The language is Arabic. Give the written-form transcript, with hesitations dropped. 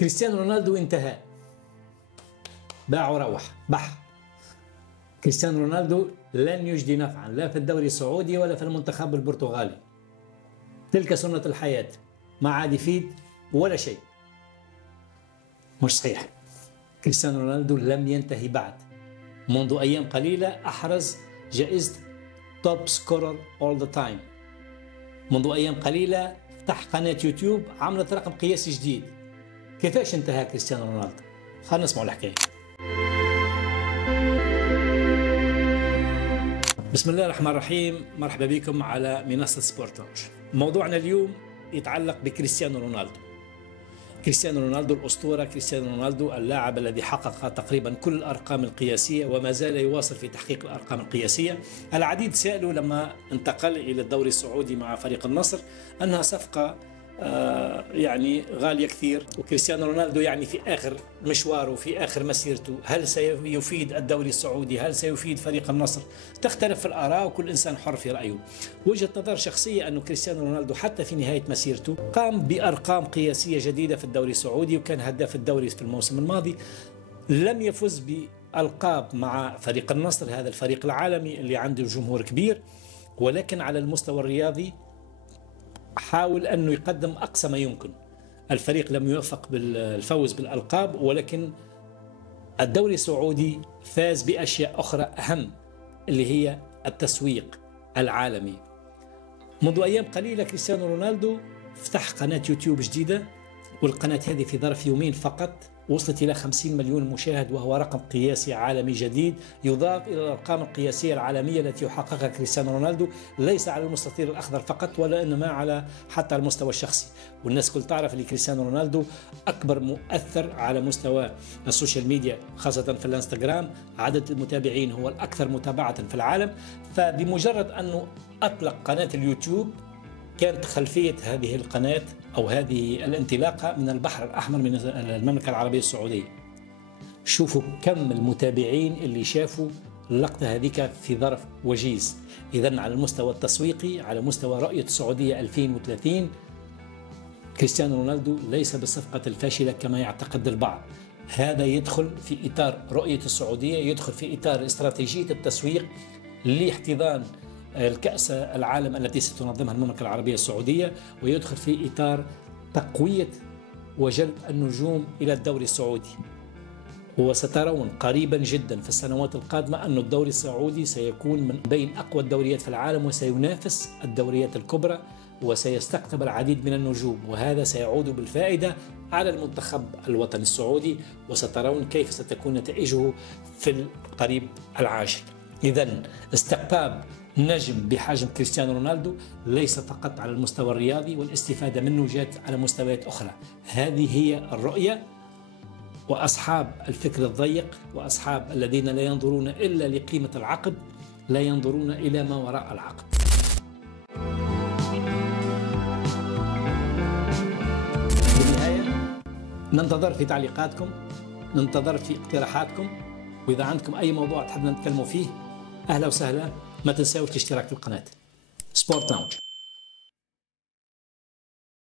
كريستيانو رونالدو انتهى، باع وروح بح. كريستيانو رونالدو لن يجدي نفعا لا في الدوري السعودي ولا في المنتخب البرتغالي. تلك سنة الحياة، ما عاد يفيد ولا شيء. مش صحيح، كريستيانو رونالدو لم ينتهي بعد. منذ أيام قليلة أحرز جائزة توب سكورر أول ذا تايم. منذ أيام قليلة فتح قناة يوتيوب عملت رقم قياسي جديد. كيفاش انتهى كريستيانو رونالدو؟ خلينا نسمعوا الحكاية. بسم الله الرحمن الرحيم، مرحبا بكم على منصة سبورت لونج. موضوعنا اليوم يتعلق بكريستيانو رونالدو. كريستيانو رونالدو الأسطورة، كريستيانو رونالدو اللاعب الذي حقق تقريبا كل الأرقام القياسية وما زال يواصل في تحقيق الأرقام القياسية. العديد سألوا لما انتقل إلى الدوري السعودي مع فريق النصر أنها صفقة يعني غالية كثير، وكريستيانو رونالدو يعني في آخر مشواره في آخر مسيرته، هل سيفيد الدوري السعودي؟ هل سيفيد فريق النصر؟ تختلف الآراء وكل إنسان حر في رأيه. وجهة نظر شخصية أنه كريستيانو رونالدو حتى في نهاية مسيرته قام بأرقام قياسية جديدة في الدوري السعودي، وكان هداف الدوري في الموسم الماضي. لم يفز بألقاب مع فريق النصر، هذا الفريق العالمي اللي عنده جمهور كبير، ولكن على المستوى الرياضي حاول أنه يقدم أقصى ما يمكن. الفريق لم يوفق بالفوز بالألقاب، ولكن الدوري السعودي فاز بأشياء أخرى أهم، اللي هي التسويق العالمي. منذ أيام قليلة كريستيانو رونالدو فتح قناة يوتيوب جديدة، والقناة هذه في ظرف يومين فقط وصلت إلى 50 مليون مشاهد، وهو رقم قياسي عالمي جديد يضاف إلى الأرقام القياسية العالمية التي يحققها كريستيانو رونالدو، ليس على المستطيل الأخضر فقط ولا إنما على حتى على المستوى الشخصي. والناس كل تعرف أن كريستيانو رونالدو أكبر مؤثر على مستوى السوشيال ميديا، خاصة في الانستغرام. عدد المتابعين هو الأكثر متابعة في العالم. فبمجرد أنه أطلق قناة اليوتيوب كانت خلفية هذه القناة أو هذه الانطلاقة من البحر الأحمر، من المملكة العربية السعودية. شوفوا كم المتابعين اللي شافوا اللقطة هذيك في ظرف وجيز. إذن على المستوى التسويقي، على مستوى رؤية السعودية 2030، كريستيانو رونالدو ليس بالصفقة الفاشلة كما يعتقد البعض. هذا يدخل في إطار رؤية السعودية، يدخل في إطار استراتيجية التسويق لاحتضان الكأس العالم التي ستنظمها المملكة العربية السعودية، ويدخل في إطار تقوية وجلب النجوم إلى الدوري السعودي. وسترون قريبا جدا في السنوات القادمة أن الدوري السعودي سيكون من بين أقوى الدوريات في العالم، وسينافس الدوريات الكبرى، وسيستقطب العديد من النجوم، وهذا سيعود بالفائدة على المنتخب الوطني السعودي، وسترون كيف ستكون نتائجه في القريب العاجل. إذن استقطاب نجم بحجم كريستيانو رونالدو ليس فقط على المستوى الرياضي، والاستفادة منه جاءت على مستويات أخرى. هذه هي الرؤية، وأصحاب الفكر الضيق وأصحاب الذين لا ينظرون إلا لقيمة العقد لا ينظرون إلى ما وراء العقد. بالنهاية ننتظر في تعليقاتكم، ننتظر في اقتراحاتكم، وإذا عندكم أي موضوع تحبنا نتكلموا فيه أهلا وسهلا. ما تنساوش الاشتراك في القناة سبورت لونج.